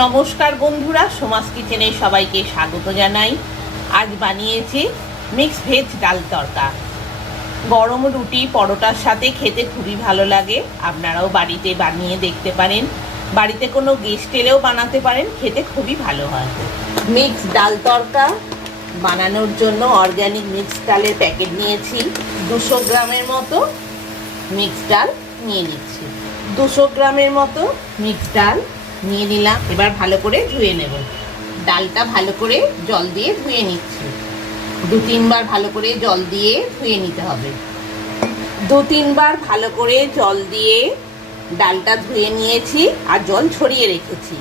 নমস্কার বন্ধুরা, সোমাস কিচেনে সবাইকে স্বাগত জানাই। আজ বানিয়েছি মিক্স ভেজ ডাল তড়কা। গরম রুটি পরোটার সাথে খেতে খুবই ভালো লাগে। আপনারাও বাড়িতে বানিয়ে দেখতে পারেন, বাড়িতে কোনো গেস্ট এলেও বানাতে পারেন, খেতে খুবই ভালো হয়। মিক্স ডাল তড়কা বানানোর জন্য অর্গ্যানিক মিক্স ডালের প্যাকেট নিয়েছি। 200 গ্রামের মতো মিক্স ডাল নিয়ে নিচ্ছি। 200 গ্রামের মতো মিক্স ডাল নিয়ে নিলাম। এবার ভালো করে ধুয়ে নেব। ডালটা ভালো করে জল দিয়ে ধুয়ে নিচ্ছি। 2-3 বার ভালো করে জল দিয়ে ধুয়ে নিতে হবে। 2-3 বার ভালো করে জল দিয়ে ডালটা ধুয়ে নিয়েছি আর জল ছড়িয়ে রেখেছি।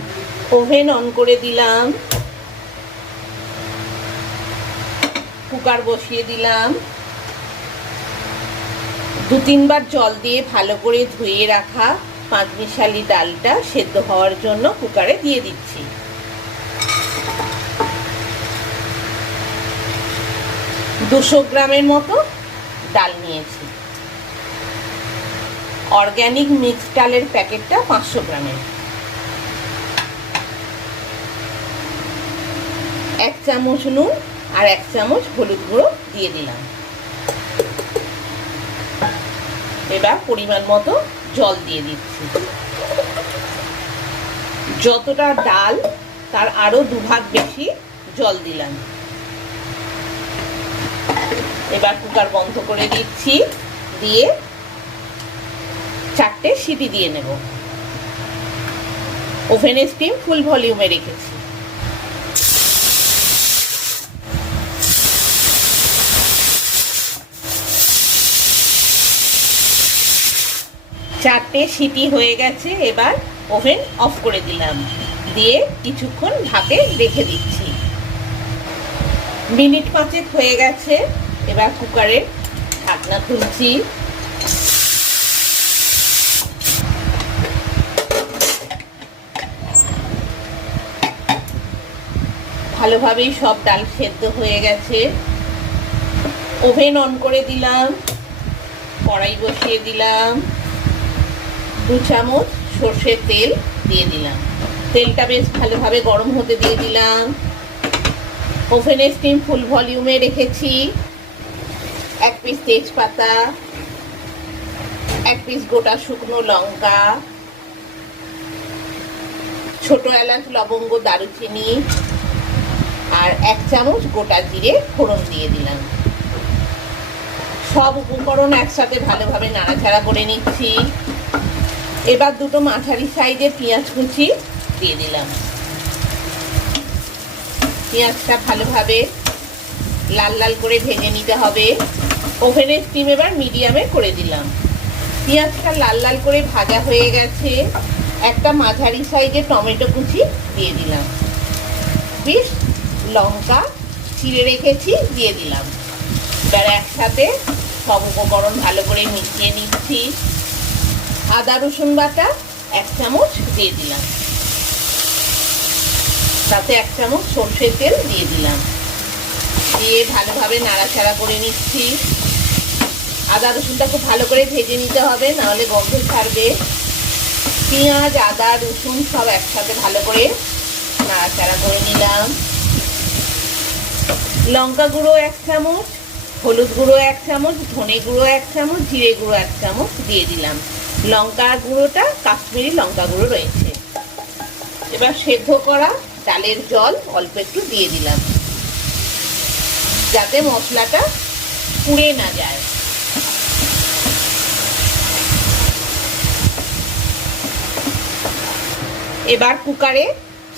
ওভেন অন করে দিলাম, কুকার বসিয়ে দিলাম। 2-3 বার জল দিয়ে ভালো করে ধুয়ে রাখা পাঁচমিশালি ডালটা সেদ্ধ হওয়ার জন্য কুকারে দিয়ে দিচ্ছি। দুশো গ্রামের মতো ডাল নিয়েছি। অর্গ্যানিক মিক্স ডালের প্যাকেটটা 500 গ্রামের। 1 চামচ নুন আর 1 চামচ হলুদ গুঁড়ো দিয়ে দিলাম। এবার পরিমাণ মতো জল দিয়ে দিচ্ছি। যতটা ডাল তার আরো 2 ভাগ বেশি জল দিলাম। এবার কুকার বন্ধ করে দিচ্ছি, দিয়ে 4টে সিটি দিয়ে নেব। ওভেনের স্টিম ফুল ভলিউমে রেখেছি। চারটে সিটি হয়ে গেছে। এবার ওভেন অফ করে দিলাম, দিয়ে কিছুক্ষণ ঢাকে রেখে দিচ্ছি। মিনিট 5 হয়ে গেছে। এবার কুকারের ঢাকনা খুলছি। ভালোভাবেই সব ডাল সেদ্ধ হয়ে গেছে। ওভেন অন করে দিলাম, কড়াই বসিয়ে দিলাম। 2 চামচ সর্ষের তেল দিয়ে দিলাম। তেলটা বেশ ভালোভাবে গরম হতে দিয়ে দিলাম। ওভেনের স্টিম ফুল ভলিউমে রেখেছি। 1 পিস তেজপাতা, 1 পিস গোটা শুকনো লঙ্কা, ছোট এলাচ, লবঙ্গ, দারুচিনি আর 1 চামচ গোটা জিরে ফোড়ন দিয়ে দিলাম। সব উপকরণ একসাথে ভালোভাবে নাড়াচাড়া করে নিচ্ছি। এবার 2টো মাঝারি সাইজের পেঁয়াজ কুচি দিয়ে দিলাম। পেঁয়াজটা ভালোভাবে লাল লাল করে ভেজে নিতে হবে। ওভেনের স্টিম এবার মিডিয়ামে করে দিলাম। পেঁয়াজটা লাল লাল করে ভাজা হয়ে গেছে। একটা মাঝারি সাইজের টমেটো কুচি দিয়ে দিলাম। বেশ লঙ্কা চিড়ে রেখেছি দিয়ে দিলাম। এবার একসাথে সব উপকরণ ভালো করে মিশিয়ে নিচ্ছি। আদা রসুন বাটা 1 চামচ দিয়ে দিলাম। তাতে 1 চামচ সর্ষের তেল দিয়ে দিলাম। দিয়ে ভালোভাবে নাড়াচাড়া করে নিচ্ছি। আদা রসুনটা খুব ভালো করে ভেজে নিতে হবে, নাহলে গন্ধ ছাড়বে। পেঁয়াজ, আদা, রসুন সব একসাথে ভালো করে নাড়াচাড়া করে নিলাম। লঙ্কা গুঁড়ো 1 চামচ, হলুদ গুঁড়ো 1 চামচ, ধনে গুঁড়ো 1 চামচ, জিরে গুঁড়ো 1 চামচ দিয়ে দিলাম। লঙ্কা গুঁড়োটা কাশ্মীরি লঙ্কা গুঁড়ো রয়েছে। এবার সেদ্ধ করা ডালের জল অল্প একটু দিয়ে দিলাম, যাতে মশলাটা পুড়ে না যায়। এবার কুকারে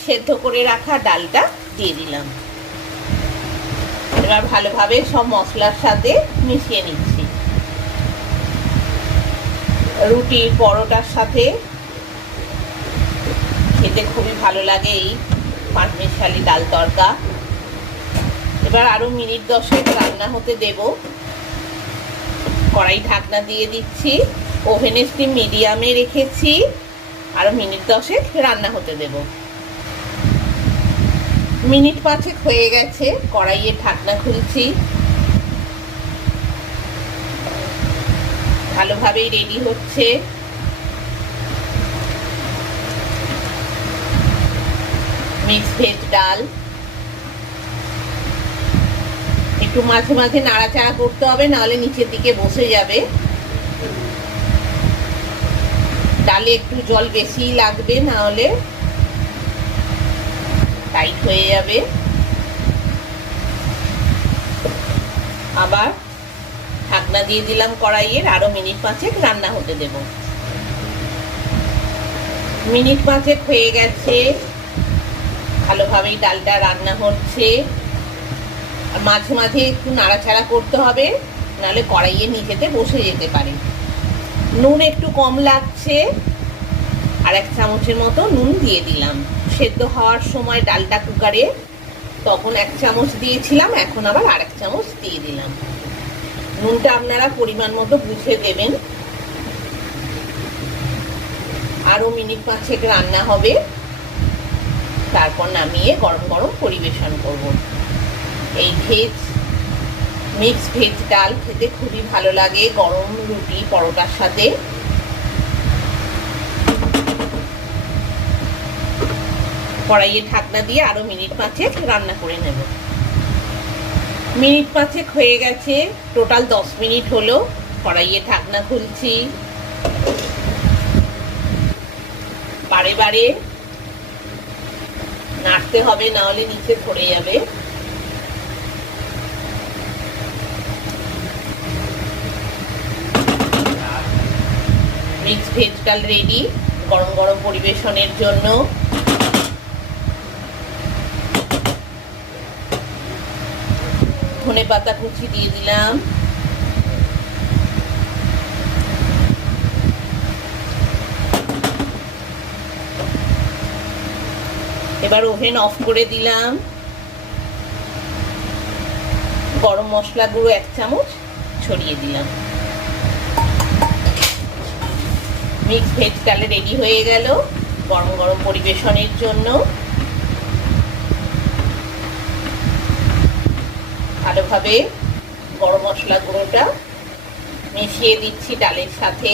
সেদ্ধ করে রাখা ডালটা দিয়ে দিলাম। এবার ভালোভাবে সব মশলার সাথে মিশিয়ে নিচ্ছি। রুটি পরোটার সাথে খেতে খুবই ভালো লাগে এই পাঁচমিশালি ডাল তড়কা। এবার আরো মিনিট 10 রান্না হতে দেব। কড়াই ঢাকনা দিয়ে দিচ্ছি। ওভেনের স্টিম মিডিয়ামে রেখেছি। আরো মিনিট 10 রান্না হতে দেব। মিনিট 5 হয়ে গেছে। কড়াইয়ের ঢাকনা খুলছি। ভালোভাবেই রেডি হচ্ছে। মিক্স ভেজ ডাল। একটু মাঝে মাঝে নাড়াচাড়া করতে হবে, নাহলে নিচের দিকে বসে যাবে। ডালে একটু জল বেশি লাগবে, নাহলে টাইট হয়ে যাবে। আবার ঢাকনা দিয়ে দিলাম কড়াইয়ের, আরো মিনিট 5 রান্না হতে দেব। মিনিট 5 হয়ে গেছে, ভালোভাবেই ডালটা রান্না হচ্ছে। মাঝে মাঝে একটু নাড়াচাড়া করতে হবে, নাহলে কড়াইয়ের নিচেতে বসে যেতে পারে। নুন একটু কম লাগছে, আর 1 চামচের মতো নুন দিয়ে দিলাম। সেদ্ধ হওয়ার সময় ডালটা কুকারে তখন 1 চামচ দিয়েছিলাম, এখন আবার আর 1 চামচ দিয়ে দিলাম। নুনটা আপনারা পরিমাণ মতো বুঝে দেবেন। আরো মিনিট 5 রান্না হবে, তারপর নামিয়ে গরম গরম পরিবেশন করব। এই মিক্স ভেজ ডাল খেতে খুবই ভালো লাগে গরম রুটি পরোটার সাথে। কড়াইয়ে ঢাকনা দিয়ে আরো মিনিট 5 রান্না করে নেব। মিনিট 5 হয়ে গেছে, টোটাল 10 মিনিট হলো। কড়াইয়ে ঢাকনা খুলছি, বারে বারে নাড়তে হবে, না হলে নিচে ধরে যাবে। মিক্স ভেজ ডাল রেডি গরম গরম পরিবেশনের জন্য। ধনেপাতা কুচি দিয়ে দিলাম। এবার ওভেন অফ করে দিলাম। গরম মশলা গুঁড়ো 1 চামচ ছড়িয়ে দিলাম। মিক্স ভেজ ডাল রেডি হয়ে গেল গরম গরম পরিবেশনের জন্য। ভালোভাবে গরম মশলা গুঁড়োটা মিশিয়ে দিচ্ছি ডালের সাথে।